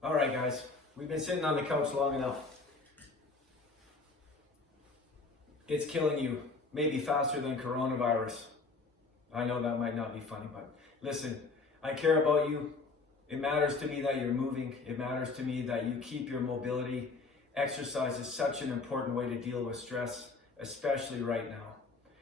All right, guys, we've been sitting on the couch long enough. It's killing you, maybe faster than coronavirus. I know that might not be funny, but listen, I care about you. It matters to me that you're moving. It matters to me that you keep your mobility. Exercise is such an important way to deal with stress, especially right now.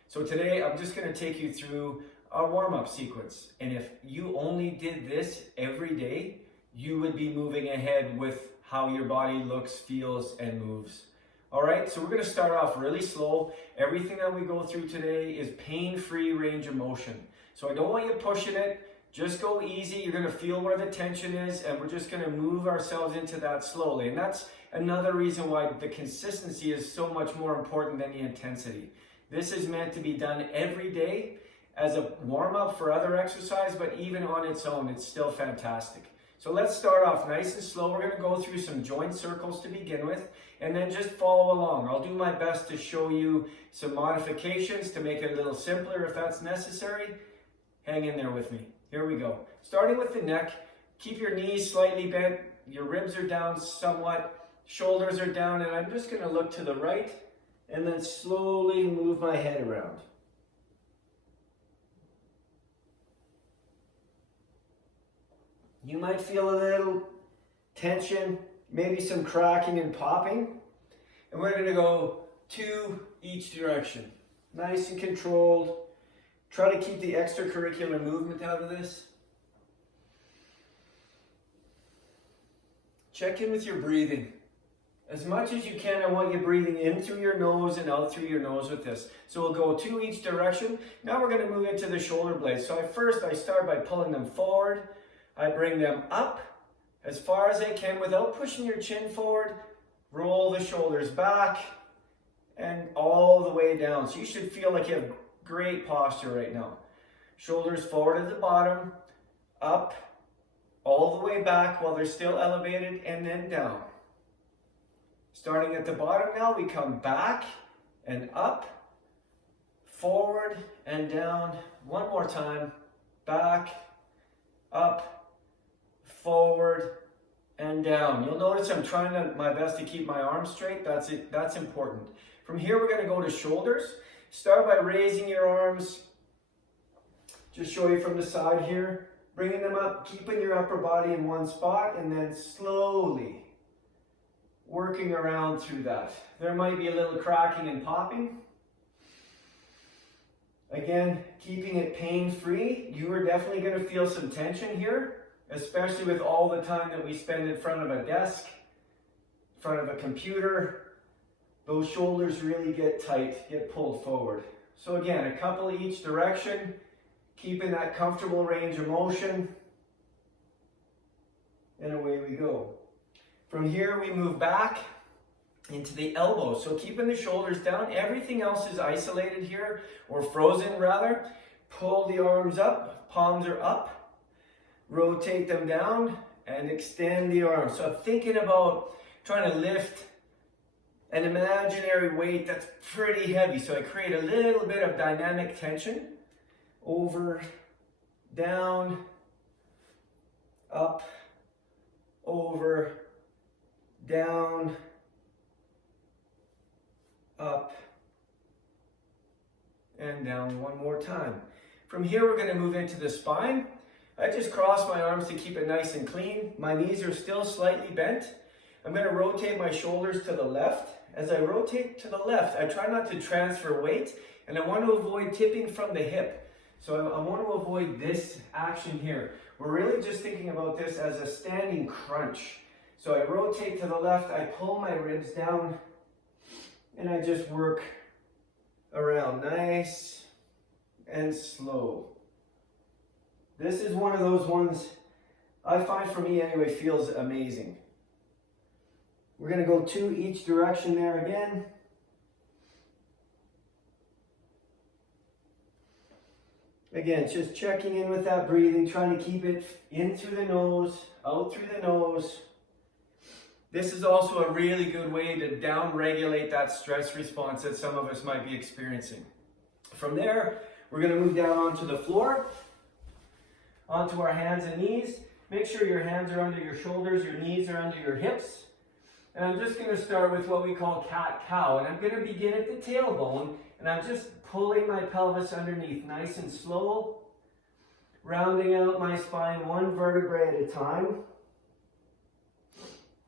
So today, I'm just going to take you through a warm-up sequence. And if you only did this every day, you would be moving ahead with how your body looks, feels, and moves. All right, so we're going to start off really slow. Everything that we go through today is pain-free range of motion. So I don't want you pushing it. Just go easy. You're going to feel where the tension is, and we're just going to move ourselves into that slowly. And that's another reason why the consistency is so much more important than the intensity. This is meant to be done every day as a warm-up for other exercise, but even on its own, it's still fantastic. So let's start off nice and slow. We're going to go through some joint circles to begin with, and then just follow along. I'll do my best to show you some modifications to make it a little simpler if that's necessary. Hang in there with me. Here we go. Starting with the neck, keep your knees slightly bent, your ribs are down somewhat, shoulders are down, and I'm just going to look to the right and then slowly move my head around. You might feel a little tension, maybe some cracking and popping. And we're going to go 2 each direction. Nice and controlled. Try to keep the extracurricular movement out of this. Check in with your breathing. As much as you can, I want you breathing in through your nose and out through your nose with this. So we'll go 2 each direction. Now we're going to move into the shoulder blades. So first I start by pulling them forward. I bring them up as far as I can without pushing your chin forward. Roll the shoulders back and all the way down. So you should feel like you have great posture right now. Shoulders forward at the bottom, up, all the way back while they're still elevated, and then down. Starting at the bottom now, we come back and up, forward and down. One more time. Back, up, forward, and down. You'll notice I'm trying my best to keep my arms straight. That's it. That's important. From here, we're going to go to shoulders. Start by raising your arms. Just show you from the side here. Bringing them up, keeping your upper body in one spot, and then slowly working around through that. There might be a little cracking and popping. Again, keeping it pain-free. You are definitely going to feel some tension here, especially with all the time that we spend in front of a desk, in front of a computer. Those shoulders really get tight, get pulled forward. So again, a couple each direction, keeping that comfortable range of motion, and away we go. From here, we move back into the elbows. So keeping the shoulders down, everything else is isolated here, or frozen rather. Pull the arms up, palms are up, rotate them down, and extend the arms. So I'm thinking about trying to lift an imaginary weight that's pretty heavy. So I create a little bit of dynamic tension. Over, down, up, over, down, up, and down one more time. From here, we're going to move into the spine. I just cross my arms to keep it nice and clean. My knees are still slightly bent. I'm going to rotate my shoulders to the left. As I rotate to the left, I try not to transfer weight, and I want to avoid tipping from the hip. So I want to avoid this action here. We're really just thinking about this as a standing crunch. So I rotate to the left, I pull my ribs down, and I just work around nice and slow. This is one of those ones I find, for me anyway, feels amazing. We're going to go 2 each direction there again. Again, just checking in with that breathing, trying to keep it in through the nose, out through the nose. This is also a really good way to down-regulate that stress response that some of us might be experiencing. From there, we're going to move down onto the floor, onto our hands and knees. Make sure your hands are under your shoulders, your knees are under your hips. And I'm just going to start with what we call cat-cow. And I'm going to begin at the tailbone, and I'm just pulling my pelvis underneath, nice and slow, rounding out my spine one vertebrae at a time.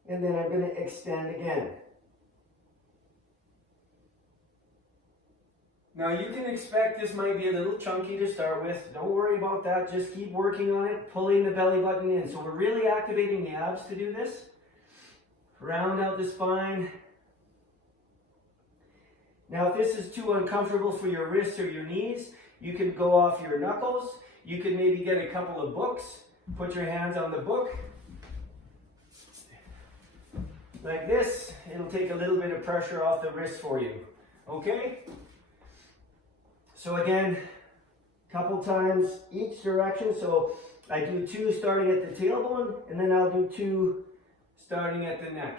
And then I'm going to extend again. Now you can expect this might be a little chunky to start with. Don't worry about that. Just keep working on it, pulling the belly button in. So we're really activating the abs to do this. Round out the spine. Now if this is too uncomfortable for your wrists or your knees, you can go off your knuckles. You can maybe get a couple of books. Put your hands on the book. Like this. It'll take a little bit of pressure off the wrist for you. Okay? So again, couple times each direction. So I do 2 starting at the tailbone, and then I'll do 2 starting at the neck.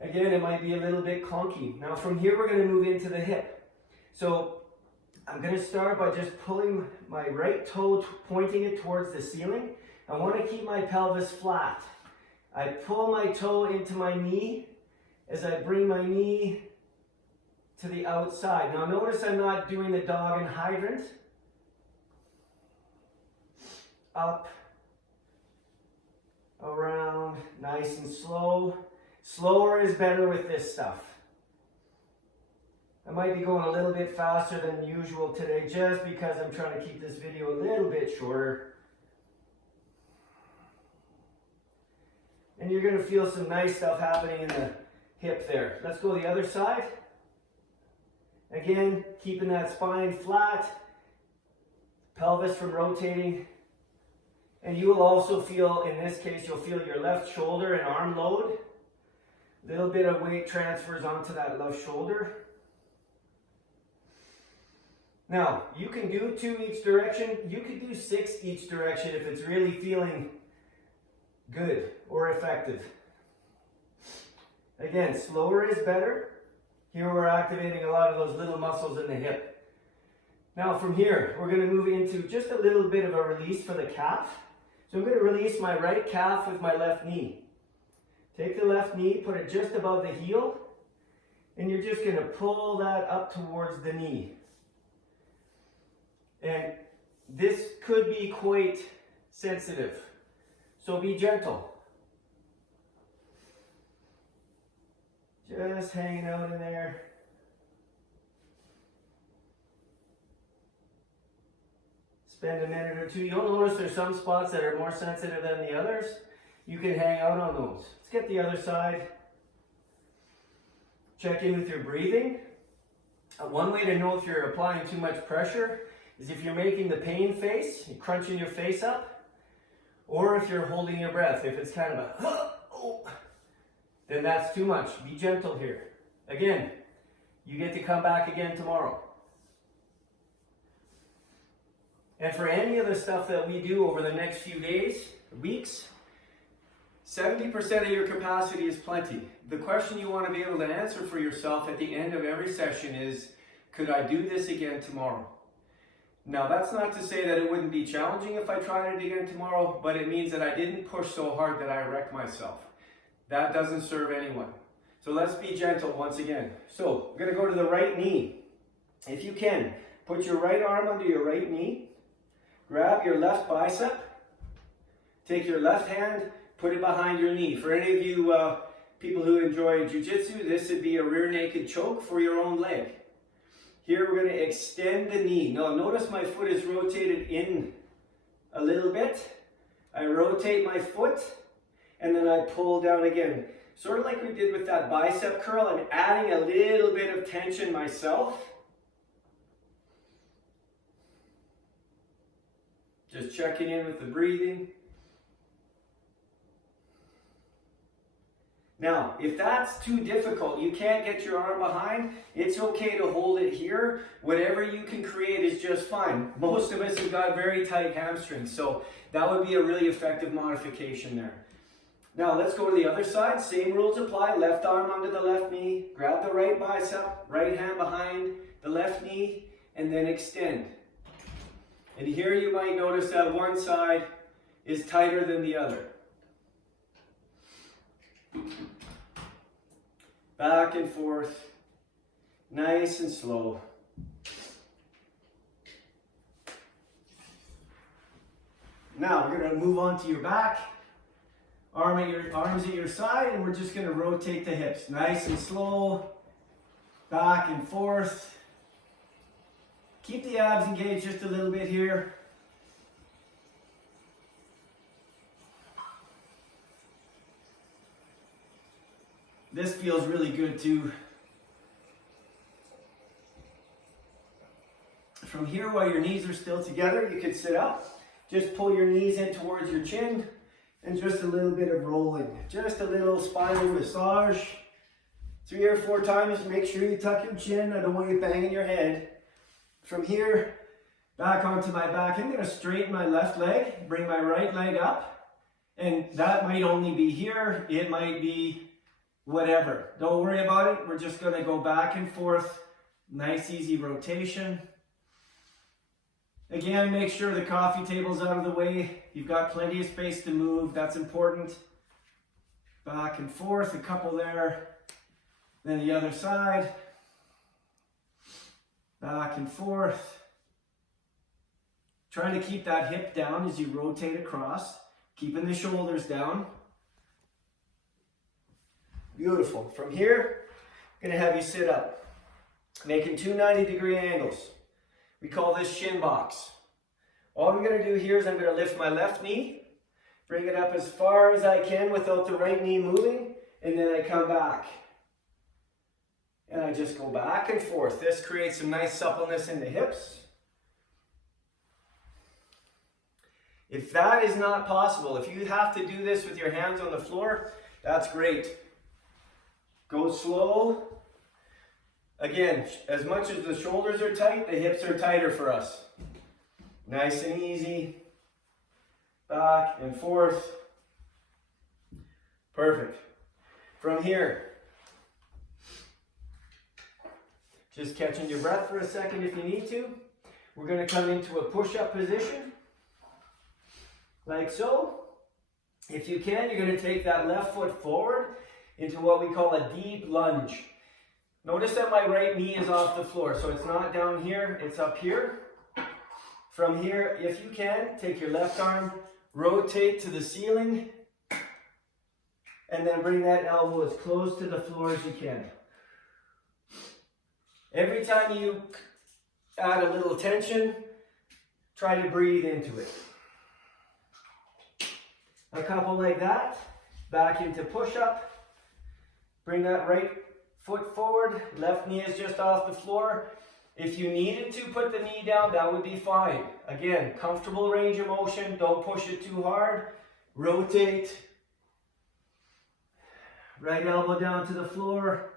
Again, it might be a little bit clunky. Now from here, we're going to move into the hip. So I'm going to start by just pulling my right toe, pointing it towards the ceiling. I want to keep my pelvis flat. I pull my toe into my knee as I bring my knee to the outside. Now notice I'm not doing the dog and hydrant. Up, around, nice and slow. Slower is better with this stuff. I might be going a little bit faster than usual today just because I'm trying to keep this video a little bit shorter. And you're going to feel some nice stuff happening in the hip there. Let's go the other side. Again, keeping that spine flat, pelvis from rotating. And you will also feel, in this case, you'll feel your left shoulder and arm load. A little bit of weight transfers onto that left shoulder. Now, you can do 2 each direction. You could do 6 each direction if it's really feeling good or effective. Again, slower is better. Here we're activating a lot of those little muscles in the hip. Now from here, we're going to move into just a little bit of a release for the calf. So I'm going to release my right calf with my left knee. Take the left knee, put it just above the heel, and you're just going to pull that up towards the knee. And this could be quite sensitive, so be gentle. Just hanging out in there. Spend a minute or 2. You'll notice there's some spots that are more sensitive than the others. You can hang out on those. Let's get the other side. Check in with your breathing. One way to know if you're applying too much pressure is if you're making the pain face, you're crunching your face up, or if you're holding your breath. If it's kind of a, then that's too much. Be gentle here. Again, you get to come back again tomorrow. And for any of the stuff that we do over the next few days, weeks, 70% of your capacity is plenty. The question you want to be able to answer for yourself at the end of every session is, could I do this again tomorrow? Now, that's not to say that it wouldn't be challenging if I tried it again tomorrow, but it means that I didn't push so hard that I wrecked myself. That doesn't serve anyone. So let's be gentle once again. So we're going to go to the right knee. If you can, put your right arm under your right knee. Grab your left bicep. Take your left hand, put it behind your knee. For any of you people who enjoy jiu-jitsu, this would be a rear naked choke for your own leg. Here we're going to extend the knee. Now notice my foot is rotated in a little bit. I rotate my foot and then I pull down again. Sort of like we did with that bicep curl. I'm adding a little bit of tension myself. Just checking in with the breathing. Now, if that's too difficult, you can't get your arm behind, it's okay to hold it here. Whatever you can create is just fine. Most of us have got very tight hamstrings, so that would be a really effective modification there. Now, let's go to the other side. Same rules apply. Left arm under the left knee. Grab the right bicep, right hand behind the left knee, and then extend. And here you might notice that one side is tighter than the other. Back and forth, nice and slow. Now we're going to move on to your back, arms at your side, and we're just going to rotate the hips. Nice and slow, back and forth. Keep the abs engaged just a little bit here. This feels really good too. From here, while your knees are still together, you can sit up. Just pull your knees in towards your chin and just a little bit of rolling. Just a little spinal massage. 3 or 4 times. Make sure you tuck your chin. I don't want you banging your head. From here, back onto my back. I'm going to straighten my left leg, bring my right leg up. And that might only be here. It might be whatever. Don't worry about it. We're just going to go back and forth. Nice, easy rotation. Again, make sure the coffee table's out of the way. You've got plenty of space to move. That's important. Back and forth, a couple there. Then the other side. Back and forth. Try to keep that hip down as you rotate across. Keeping the shoulders down. Beautiful. From here, I'm going to have you sit up. Making 2 90-degree angles. We call this shin box. All I'm going to do here is I'm going to lift my left knee, bring it up as far as I can without the right knee moving, and then I come back. And I just go back and forth. This creates some nice suppleness in the hips. If that is not possible, if you have to do this with your hands on the floor, that's great. Go slow. Again, as much as the shoulders are tight, the hips are tighter for us. Nice and easy. Back and forth. Perfect. From here, just catching your breath for a second if you need to. We're going to come into a push-up position. Like so. If you can, you're going to take that left foot forward into what we call a deep lunge. Notice that my right knee is off the floor, so it's not down here, it's up here. From here, if you can, take your left arm, rotate to the ceiling, and then bring that elbow as close to the floor as you can. Every time you add a little tension, try to breathe into it. A couple like that, back into push-up. Bring that right foot forward, left knee is just off the floor. If you needed to put the knee down, that would be fine. Again, comfortable range of motion, don't push it too hard. Rotate. Right elbow down to the floor.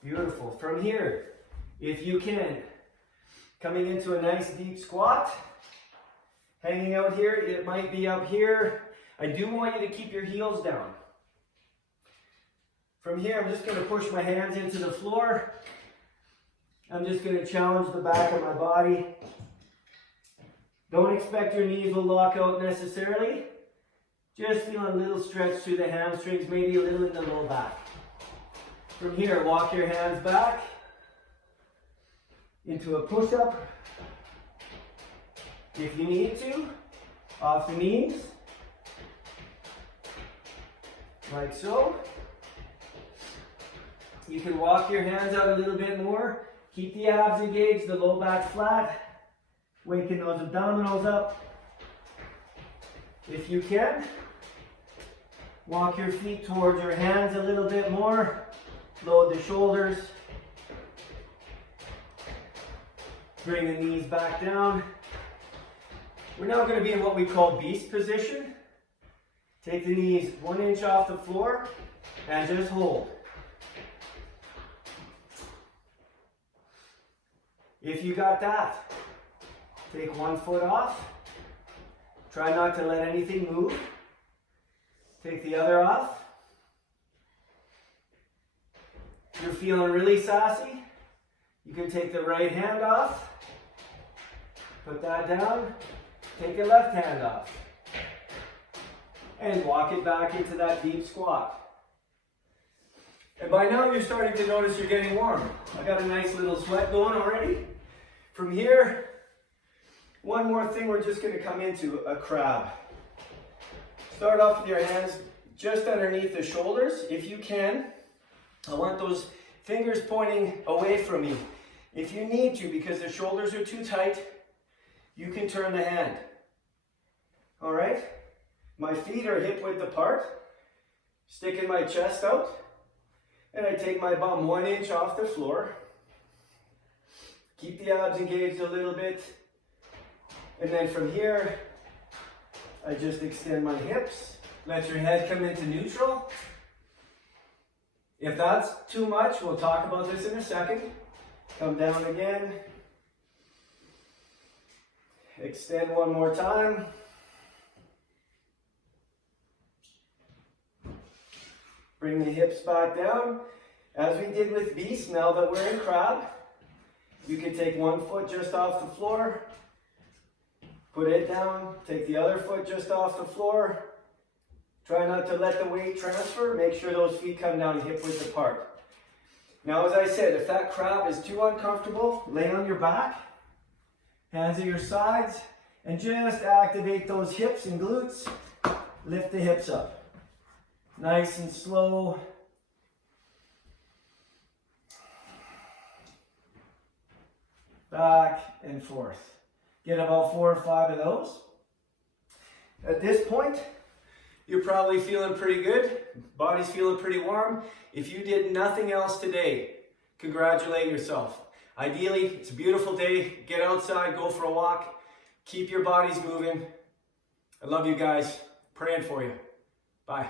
Beautiful. From here, if you can, coming into a nice deep squat. Hanging out here, it might be up here. I do want you to keep your heels down. From here, I'm just going to push my hands into the floor. I'm just going to challenge the back of my body. Don't expect your knees will lock out necessarily. Just feel a little stretch through the hamstrings, maybe a little in the low back. From here, walk your hands back into a push-up. If you need to, off the knees, like so. You can walk your hands out a little bit more. Keep the abs engaged, the low back flat. Waking those abdominals up. If you can, walk your feet towards your hands a little bit more. Load the shoulders. Bring the knees back down. We're now going to be in what we call beast position. Take the knees 1 inch off the floor and just hold. If you got that, take 1 foot off. Try not to let anything move. Take the other off. you're feeling really sassy, you can take the right hand off, put that down, take your left hand off, and walk it back into that deep squat. And by now you're starting to notice you're getting warm. I got a nice little sweat going already. From here, one more thing we're just going to come into, a crab. Start off with your hands just underneath the shoulders. If you can, I want those fingers pointing away from you. If you need to, because the shoulders are too tight, you can turn the hand. All right? My feet are hip width apart, sticking my chest out, and I take my bum 1 inch off the floor. Keep the abs engaged a little bit. And then from here, I just extend my hips. Let your head come into neutral. If that's too much, we'll talk about this in a second. Come down again. Extend one more time. Bring the hips back down. As we did with beast, now that we're in crab, you can take one foot just off the floor, put it down, take the other foot just off the floor. Try not to let the weight transfer. Make sure those feet come down hip width apart. Now, as I said, if that crab is too uncomfortable, lay on your back, hands at your sides, and just activate those hips and glutes. Lift the hips up. Nice and slow. Back and forth. Get about 4 or 5 of those. At this point, you're probably feeling pretty good. Body's feeling pretty warm. If you did nothing else today, congratulate yourself. Ideally, it's a beautiful day. Get outside, go for a walk. Keep your bodies moving. I love you guys. Praying for you. Bye.